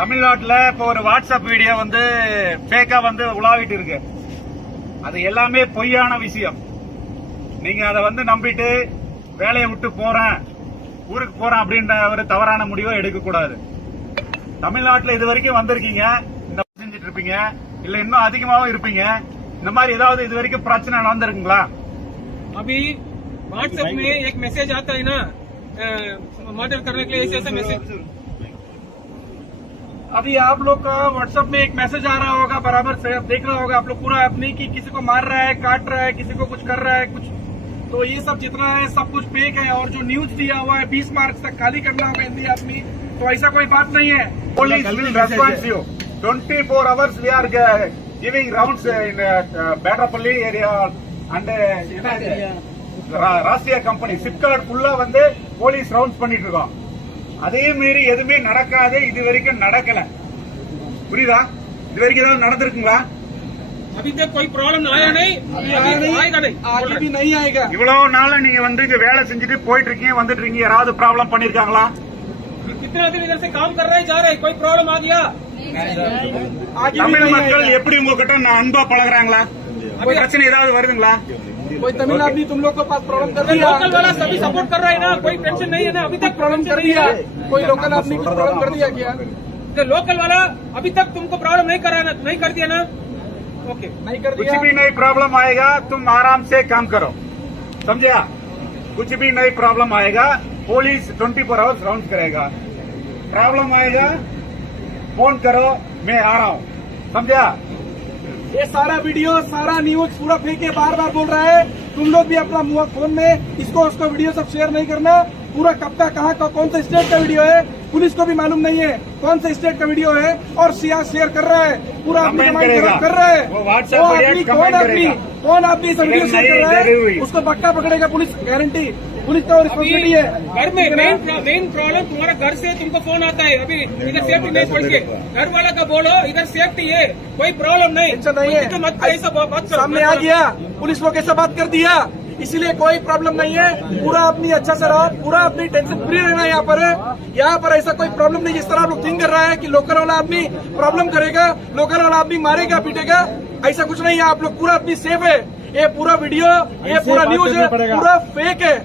தமிழ்நாட்டுல இப்ப ஒரு வாட்ஸ்அப் வீடியோ ஃபேக்கா உலாவிட்டு இருக்கு. அது எல்லாமே பொய்யான விஷயம். நீங்க அதை நம்பிட்டு வேலையை விட்டு போறேன், ஊருக்கு போறேன் அப்படின்ற ஒரு தவறான முடிவை எடுக்க கூடாது. தமிழ்நாட்டுல இது வரைக்கும் வந்திருக்கீங்க, இந்த செஞ்சிட்டு இருப்பீங்க, இல்ல இன்னும் அதிகமாவும் இருப்பீங்க. இந்த மாதிரி ஏதாவது இது வரைக்கும் பிரச்சனை நடந்திருக்குங்களா? अभी व्हाट्सएप में एक मैसेज आता है ना, मर्डर करने के लिए ऐसे मैसेज। अभी आप लोग का व्हाट्सएप में एक मैसेज आ रहा होगा, बराबर से आप देख रहा होगा आप लोग पूरा अपनी कि किसी को मार रहा है, काट रहा है, किसी को कुछ कर रहा है कुछ। तो ये सब जितना है सब कुछ फेक है। और जो न्यूज दिया हुआ है 20 मार्च तक खाली करना होगा हिंदी आदमी, तो ऐसा कोई बात नहीं है। Police will respond you. 24 hours we are giving rounds in Badrapalli area and Rashtriya company SIPCOT ஃபுல்லா போலீஸ் ரவுண்ட்ஸ் பண்ணிட்டு இருக்கோம். அதே மீறி எதுவுமே நடக்காது, இது வரைக்கும் நடக்கல. புரியுதா? இது வரைக்கும் ஏதாவது நடந்திருக்குங்களா? अभी तक कोई प्रॉब्लम आया नहीं, आएगा नहीं, आगे भी नहीं आएगा। இவ்வளவு நாள் நீங்க இங்க வேலை செஞ்சுட்டு போயிட்டு இருக்கீங்க, வந்துட்டு இருக்கீங்க, யாராவது ப்ராப்ளம் பண்ணிருக்காங்களா? कितना दिन इधर से काम कर रहे हैं, जा रहे हैं, कोई प्रॉब्लम आ गया? தமிழ் மக்கள் எப்படி உங்ககிட்ட அன்பா பழகுறாங்களா? பிரச்சனை ஏதாவது வருதுங்களா? कोई तमिल आदमी तुम लोग के पास प्रॉब्लम कर दिया? लोकल वाला सभी सपोर्ट कर रहा है ना, कोई टेंशन नहीं है ना? अभी तक प्रॉब्लम कर दिया? कोई लोकल आदमी कुछ प्रॉब्लम कर दिया क्या? लोकल वाला अभी तक तुमको प्रॉब्लम नहीं कर दिया ना? ओके, नहीं कर दिया। कुछ भी नहीं प्रॉब्लम आएगा, तुम आराम से काम करो, समझा? कुछ भी नहीं प्रॉब्लम आएगा, पुलिस 24 आवर्स राउंड करेगा। प्रॉब्लम आएगा फोन करो, मैं आ रहा हूँ, समझा? ये सारा वीडियो सारा न्यूज पूरा फेंके बार बार बोल रहा है। तुम लोग भी अपना फोन में इसको उसको वीडियो सब शेयर नहीं करना। पूरा कब का कहाँ का कौन सा स्टेट का वीडियो है पुलिस को भी मालूम नहीं है, कौन सा स्टेट का वीडियो है, और शेयर कर रहा है, पूरा अपनी कर रहा है। कौन आदमी सब वीडियो शेयर कर रहा है उसको पक्का पकड़ेगा पुलिस, गारंटी। पुलिस का रिस्पॉन्सिबिलिटी है। घर में मेन प्रॉब्लम तुम्हारा घर से तुमको फोन आता है, अभी इधर सेफ्टी नहीं पड़ के घर वाला का बोलो इधर सेफ्टी है, कोई प्रॉब्लम नहीं, नहीं है। मत ऐसा बात करो। सामने आ गया पुलिस लोग ऐसा बात कर दिया, इसीलिए कोई प्रॉब्लम नहीं है। पूरा अपनी अच्छा से रहो, पूरा अपनी टेंशन फ्री रहना। यहाँ पर ऐसा कोई प्रॉब्लम नहीं जिस तरह आप लोग थिंक कर रहा है कि लोकल वाला आदमी प्रॉब्लम करेगा, लोकल वाला आदमी मारेगा पीटेगा, ऐसा कुछ नहीं है। आप लोग पूरा आदमी सेफ है। ये पूरा वीडियो ये पूरा न्यूज है पूरा फेक है,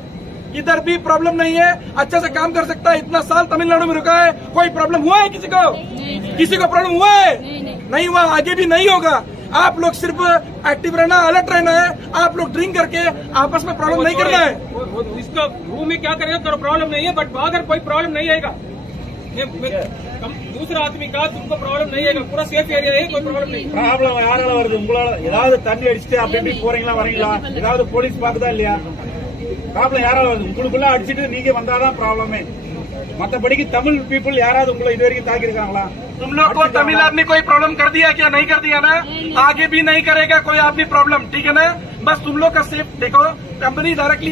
इधर भी प्रॉब्लम नहीं है, अच्छा से काम कर सकता है। इतना साल तमिलनाडु में रुका है, कोई प्रॉब्लम हुआ है किसी को? किसी को प्रॉब्लम हुआ है? नहीं हुआ, आगे भी नहीं होगा। आप लोग सिर्फ एक्टिव रहना, अलर्ट रहना है। आप लोग ड्रिंक करके आपस में प्रॉब्लम नहीं करना है। इसका रूम में क्या करेगा तो प्रॉब्लम नहीं है, बट बाहर कोई प्रॉब्लम नहीं आएगा। दूसरा आदमी का तुमको प्रॉब्लम नहीं आएगा, पूरा सेफ एरिया है, कोई प्रॉब्लम नहीं। ப்ராப்ளம் யாரால வருது? உங்களால ஏதாவது தண்ணி அடிச்சுட்டு அப்படி போறீங்களா வரீங்களா? ஏதாவது போலீஸ் பாக்குதா இல்லையா? ப்ராப்ளம் யாரால வருது? உங்களுக்குள்ள அடிச்சுட்டு நீங்க வந்தாதான் ப்ராப்ளமே. மத்தபடிக்கு தமிழ் பீப்புள் யாராவது உங்களை இது வரைக்கும் தாக்கி இருக்காங்களா? तुम लोग को तमिल आदमी कोई प्रॉब्लम कर दिया क्या? नहीं कर दिया ना, आगे भी नहीं करेगा कोई आदमी प्रॉब्लम, ठीक है ना? बस तुम लोग का सेफ देखो। कंपनी डायरेक्टली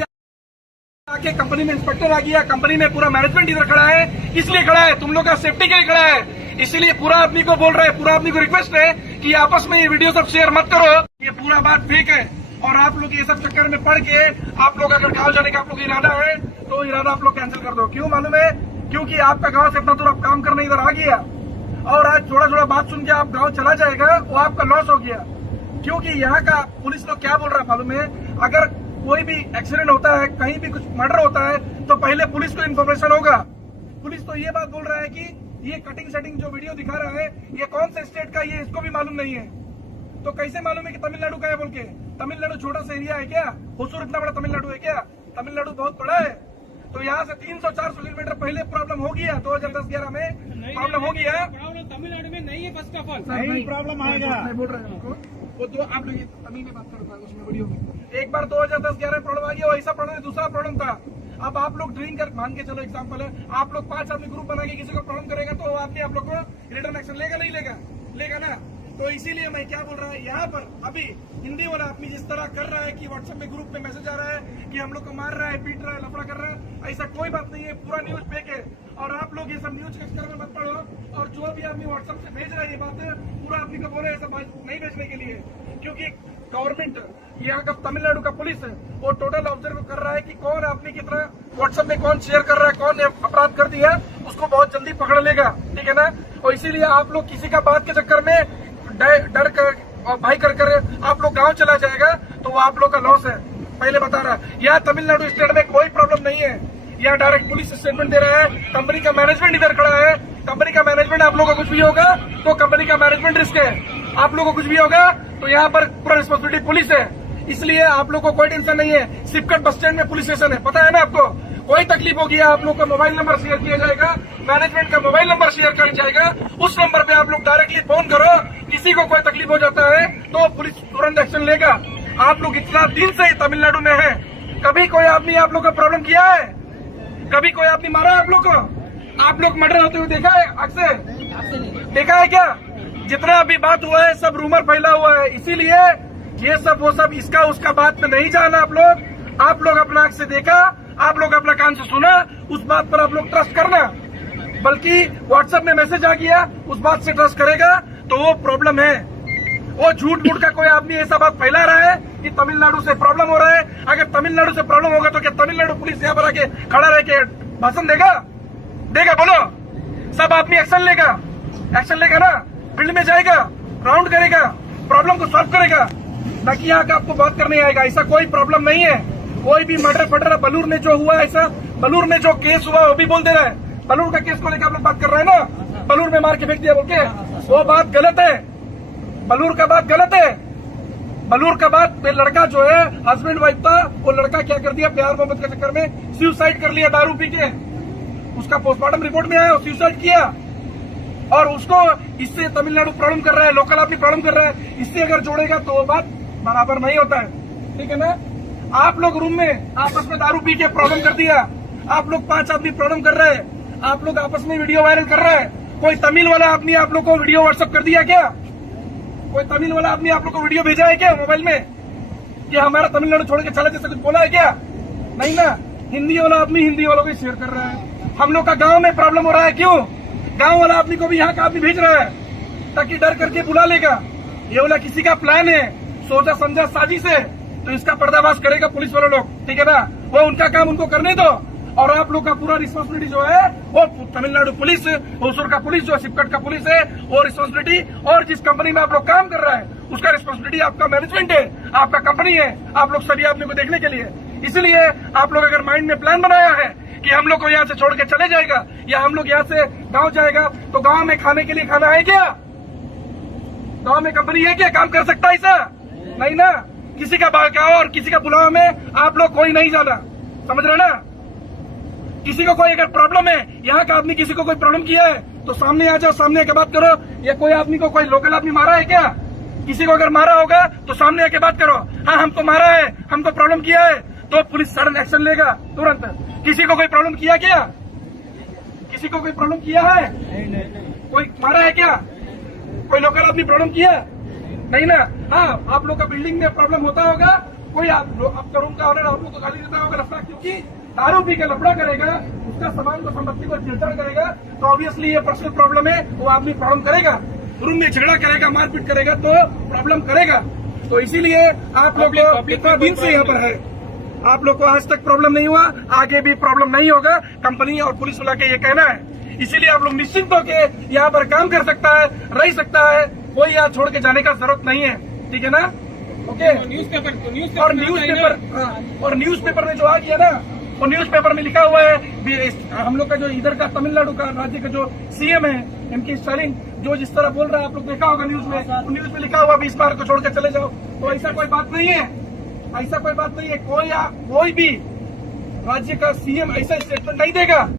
आके कंपनी में इंस्पेक्टर आ गया, कंपनी में पूरा मैनेजमेंट इधर खड़ा है, इसलिए खड़ा है, तुम लोग का सेफ्टी के लिए खड़ा है। इसीलिए पूरा आदमी को बोल रहा है, पूरा आदमी को रिक्वेस्ट है कि आपस में ये वीडियो सब शेयर मत करो, ये पूरा बात फेक है। और आप लोग ये सब चक्कर में पड़ के आप लोग अगर गाँव जाने का आप लोग इरादा है तो इरादा आप लोग कैंसिल कर दो। क्यों मालूम है? क्योंकि आपका गाँव से इतना दूर आप काम करने इधर आ गया और आज थोड़ा थोड़ा बात सुन के आप गाँव चला जाएगा, वो आपका लॉस हो गया। क्योंकि यहाँ का पुलिस लोग क्या बोल रहा है मालूम है? अगर कोई भी एक्सीडेंट होता है, कहीं भी कुछ मर्डर होता है तो पहले पुलिस को इन्फॉर्मेशन होगा। पुलिस तो ये बात बोल रहा है कि ये कटिंग सेटिंग जो वीडियो दिखा रहा है ये कौन से स्टेट का, ये इसको भी मालूम नहीं है। तो कैसे मालूम है कि तमिलनाडु का है बोल के? तमिलनाडु छोटा सा एरिया है क्या? हुसूर इतना बड़ा तमिलनाडु है क्या? तमिलनाडु बहुत बड़ा है। तो यहाँ से 300-400 किलोमीटर पहले प्रॉब्लम हो गया, 2010-11 में प्रॉब्लम हो गया। प्रॉब्लम तमिलनाडु में नहीं है, फर्स्ट ऑफ ऑल नहीं प्रॉब्लम आएगा। बोल रहे हैं उनको, वो तो आप लोग तमिल में बात करता है उसमें वीडियो में। एक बार 2010-11 में प्रॉब्लम आ गया, वैसा प्रॉब्लम दूसरा प्रॉब्लम था। अब आप लोग ड्रिंक कर, मान के चलो एग्जाम्पल है, आप लोग 5 आदमी ग्रुप बना के किसी को प्रॉब्लम करेगा तो आदमी आप लोग को रिटर्न एक्शन लेगा नहीं लेगा? लेगा ना। तो इसीलिए मैं क्या बोल रहा है, यहाँ पर अभी हिंदी वाला आदमी जिस तरह कर रहा है कि व्हाट्सएप में ग्रुप में मैसेज आ रहा है कि हम लोग को मार रहा है, पीट रहा है, लफड़ा कर रहा है, ऐसा कोई बात नहीं है। पूरा न्यूज फेक है और आप लोग ये सब न्यूज के चक्कर में मत पड़ो और जो भी आदमी व्हाट्सएप से भेज रहा है ये बातें पूरा आदमी को बोले ऐसा बात नहीं भेजने के लिए, क्योंकि गवर्नमेंट यहाँ का तमिलनाडु का पुलिस है वो टोटल ऑब्जर्व कर रहा है कि कौन आदमी कितना व्हाट्सएप में कौन शेयर कर रहा है, कौन अपराध कर दिया उसको बहुत जल्दी पकड़ लेगा, ठीक है ना। और इसीलिए आप लोग किसी का बात के चक्कर में डर कर और भाई कर आप लोग गाँव चला जाएगा तो वो आप लोग का लॉस है। पहले बता रहा यहाँ तमिलनाडु स्टेट में कोई प्रॉब्लम नहीं है, यहाँ डायरेक्ट पुलिस स्टेटमेंट दे रहा है, कंपनी का मैनेजमेंट इधर खड़ा है, कंपनी का मैनेजमेंट आप लोगों को कुछ भी होगा तो कंपनी का मैनेजमेंट रिस्क है, आप लोगों को कुछ भी होगा तो यहाँ पर पूरा रिस्पॉन्सिबिलिटी पुलिस है, इसलिए आप लोगों को कोई टेंशन नहीं है। सिपकट बस स्टैंड में पुलिस स्टेशन है, पता है ना आपको। कोई तकलीफ होगी आप लोग का मोबाइल नंबर शेयर किया जाएगा, मैनेजमेंट का मोबाइल नंबर शेयर किया जाएगा, उस नंबर पे आप लोग डायरेक्टली फोन करो, किसी को कोई तकलीफ हो जाता है तो पुलिस तुरंत एक्शन लेगा। आप लोग इतना दिन से तमिलनाडु में है, कभी कोई आदमी आप लोग का प्रॉब्लम किया है? कभी कोई आदमी मारा है आप लोग को? आप लोग मर्डर होते हुए देखा है आग से? देखा है क्या? जितना अभी बात हुआ है सब रूमर फैला हुआ है, इसीलिए ये सब वो सब इसका उसका बात में नहीं जाना। आप लोग अपना आंख से देखा, आप लोग अपना कान से सुना, उस बात पर आप लोग ट्रस्ट करना, बल्कि व्हाट्सएप में मैसेज आ गया उस बात से ट्रस्ट करेगा तो वो प्रॉब्लम है। वो झूठ मूठ का कोई आदमी ऐसा बात फैला रहा है कि तमिलनाडु से प्रॉब्लम हो रहा है। अगर तमिलनाडु से प्रॉब्लम होगा तो क्या तमिलनाडु पुलिस यहाँ पर आके खड़ा रह के भाषण देगा? बोलो, सब आदमी एक्शन लेगा ना, फील्ड में जाएगा, राउंड करेगा, प्रॉब्लम को सॉल्व करेगा, ताकि यहाँ का आपको बात करने आएगा। ऐसा कोई प्रॉब्लम नहीं है। कोई भी मर्डर फर्डर बलूर में जो हुआ ऐसा, बलूर में जो केस हुआ वो भी बोल दे रहा है। बलूर का केस को लेकर आप लोग बात कर रहे हैं ना, बलूर में मार के फेंक दिया बोल के, वो बात गलत है। बलूर का बात गलत है। बलूर का बात लड़का जो है हस्बैंड वाइफ था, वो लड़का क्या कर दिया, प्यार मोहब्बत के चक्कर में सुसाइड कर लिया दारू पी के। उसका पोस्टमार्टम रिपोर्ट में आया सुसाइड किया, और उसको इससे तमिलनाडु प्रॉब्लम कर रहा है, लोकल आदमी प्रॉब्लम कर रहा है, इससे अगर जोड़ेगा तो वो बात बराबर नहीं होता है, ठीक है ना। आप लोग रूम में आपस में दारू पी के प्रॉब्लम कर दिया, आप लोग 5 आदमी प्रॉब्लम कर रहे हैं, आप लोग आपस में वीडियो वायरल कर रहे हैं। कोई तमिल वाला आदमी आप लोग को वीडियो व्हाट्सएप कर दिया क्या? कोई तमिल वाला आदमी आप लोग को वीडियो भेजा है क्या मोबाइल में कि हमारा तमिलनाडु छोड़ के चला, जैसे कुछ बोला है क्या? नहीं ना। हिंदी वाला आदमी हिंदी वालों को शेयर कर रहा है। हम लोग का गांव में प्रॉब्लम हो रहा है, क्यों? गांव वाला आदमी को भी यहाँ का आदमी भेज रहा है ताकि डर करके बुला लेगा। ये वाला किसी का प्लान है, सोचा समझा साजिश है, तो इसका पर्दाफाश करेगा पुलिस वाले लोग, ठीक है ना। वो उनका काम उनको करने दो, और आप लोग का पूरा रिस्पॉन्सिबिलिटी जो है वो तमिलनाडु पुलिस, होसुर का पुलिस जो सिपकट का पुलिस है वो रिस्पॉन्सिबिलिटी, और जिस कंपनी में आप लोग काम कर रहा है उसका रिस्पॉन्सिबिलिटी आपका मैनेजमेंट है, आपका कंपनी है, आप लोग सभी आदमी को देखने के लिए। इसलिए आप लोग अगर माइंड में प्लान बनाया है कि हम लोग को यहाँ से छोड़ के चले जाएगा या हम लोग यहाँ से गांव जाएगा, तो गांव में खाने के लिए खाना है क्या? गांव में कंपनी है क्या काम कर सकता है ऐसा? नहीं ना। किसी का बाकाओ और किसी का बुलावा में आप लोग कोई नहीं जाना, समझ रहे ना। किसी को कोई अगर प्रॉब्लम है, यहाँ का आदमी किसी को कोई प्रॉब्लम किया है तो सामने आ जाओ, सामने आके बात करो। या कोई आदमी को कोई लोकल आदमी मारा है क्या? किसी को अगर मारा होगा तो सामने आके बात करो, हाँ हमको मारा है, हमको प्रॉब्लम किया है, तो पुलिस सडन एक्शन लेगा तुरंत। किसी को कोई प्रॉब्लम किया क्या? किसी को कोई प्रॉब्लम किया है? कोई मारा है क्या? कोई लोकल आदमी प्रॉब्लम किया? नहीं ना। हाँ, आप लोग का बिल्डिंग में प्रॉब्लम होता होगा, कोई आपका रूम का ऑनर आप लोग को गाली देता होगा लफड़ा, क्योंकि दारू पी के लफड़ा करेगा, उसका सामान को संपत्ति को छेड़छाड़ करेगा, तो ऑब्वियसली ये पर्सनल प्रॉब्लम है, वो आदमी प्रॉब्लम करेगा, रूम में झगड़ा करेगा, मारपीट करेगा तो प्रॉब्लम करेगा। तो इसीलिए आप लोग इतना दिन से यहाँ पर है, आप लोग को आज तक प्रॉब्लम नहीं हुआ, आगे भी प्रॉब्लम नहीं होगा। कंपनी और पुलिस वाला का ये कहना है, इसीलिए आप लोग निश्चिंत होकर यहाँ पर काम कर सकता है, रह सकता है, कोई यहाँ छोड़ के जाने का जरूरत नहीं है, ठीक है ना। ओके। और न्यूज़पेपर में जो आ गया ना, वो न्यूज़पेपर में लिखा हुआ है, हम लोग का जो इधर का तमिलनाडु का राज्य का जो सीएम है M.K. स्टालिन, जो जिस तरह बोल रहा है आप लोग देखा होगा न्यूज में, न्यूज में लिखा हुआ 20 बार को छोड़ के चले जाओ। तो ऐसा कोई बात नहीं है, ऐसा कोई बात नहीं है। कोई भी राज्य का सीएम ऐसा स्टेटमेंट नहीं देगा।